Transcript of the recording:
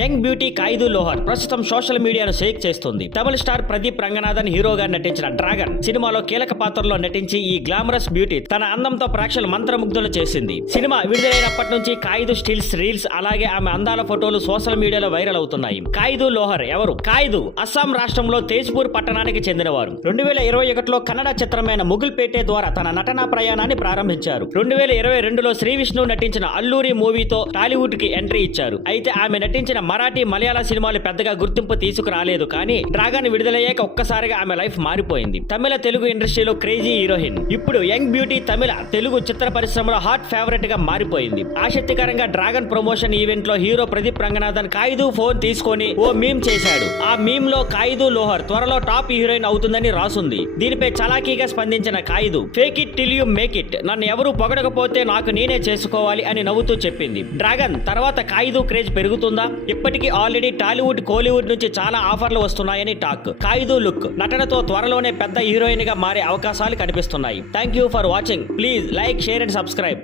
Young beauty ఖైదు లోహర్ ప్రస్తుతం social మీడియాను షేక్ చేస్తుంది. తమిళ స్టార్ ప్రదీప్ రంగనాథన్ హీరోగా నటించిన డ్రాగన్ సినిమాలో కీలక పాత్రలో నటించి ఈ గ్లామరస్ బ్యూటీ తన అందంతో ప్రేక్షకులు మంత్రముగ్ధులు చేసింది. సినిమా విడుదలైనప్పటి నుంచి ఖైదు స్టిల్స్, రీల్స్ అలాగే ఆమె అందాల ఫోటోలు సోషల్ మీడియాలో వైరల్ అవుతున్నాయి. ఖైదు లోహర్ ఎవరు? ఖైదు అస్సాం రాష్ట్రంలో తేజ్పూర్ పట్టణానికి చెందినవారు. 2021లో కన్నడ చిత్రమైన ముగుల్పేటే ద్వారా తన నటనా ప్రయాణాన్ని ప్రారంభించారు. 2022లో శ్రీ విష్ణు నటించిన అల్లూరి మూవీతో టాలీవుడ్ కి ఎంట్రీ ఇచ్చారు. అయితే ఆమె నటించిన మరాఠీ, మలయాళ సినిమాలు పెద్దగా గుర్తింపు తీసుకురాలేదు. కానీ డ్రాగన్ విడుదలయ్యాక ఒక్కసారిగా ఆమె లైఫ్ మారిపోయింది. తమిళ, తెలుగు ఇండస్ట్రీలో క్రేజీ హీరోయిన్. ఇప్పుడు యంగ్ బ్యూటీ తమిళ, తెలుగు చిత్ర పరిశ్రమలో హాట్ ఫేవరెట్ గా మారిపోయింది. ఆసక్తికరంగా డ్రాగన్ ప్రమోషన్ ఈవెంట్ లో హీరో ప్రదీప్ రంగనాథన్ ఖైదు ఫోన్ తీసుకొని ఓ మీమ్ చేశాడు. ఆ మీమ్ లో ఖైదు లోహర్ త్వరలో టాప్ హీరోయిన్ అవుతుందని రాసుంది. దీనిపై చలాకీగా స్పందించిన ఖైదు, fake it till you make it, నన్ను ఎవరు పొగడకపోతే నాకు నేనే చేసుకోవాలి అని నవ్వుతూ చెప్పింది. డ్రాగన్ తర్వాత ఖైదు క్రేజ్ పెరుగుతుందా? ఇప్పటికీ ఆల్రెడీ టాలీవుడ్, కోలీవుడ్ నుంచి చాలా ఆఫర్లు వస్తున్నాయని టాక్. ఖైదు లుక్, నటనతో త్వరలోనే పెద్ద హీరోయిన్ గా మారే అవకాశాలు కనిపిస్తున్నాయి. Thank you for watching. Please like, share and subscribe.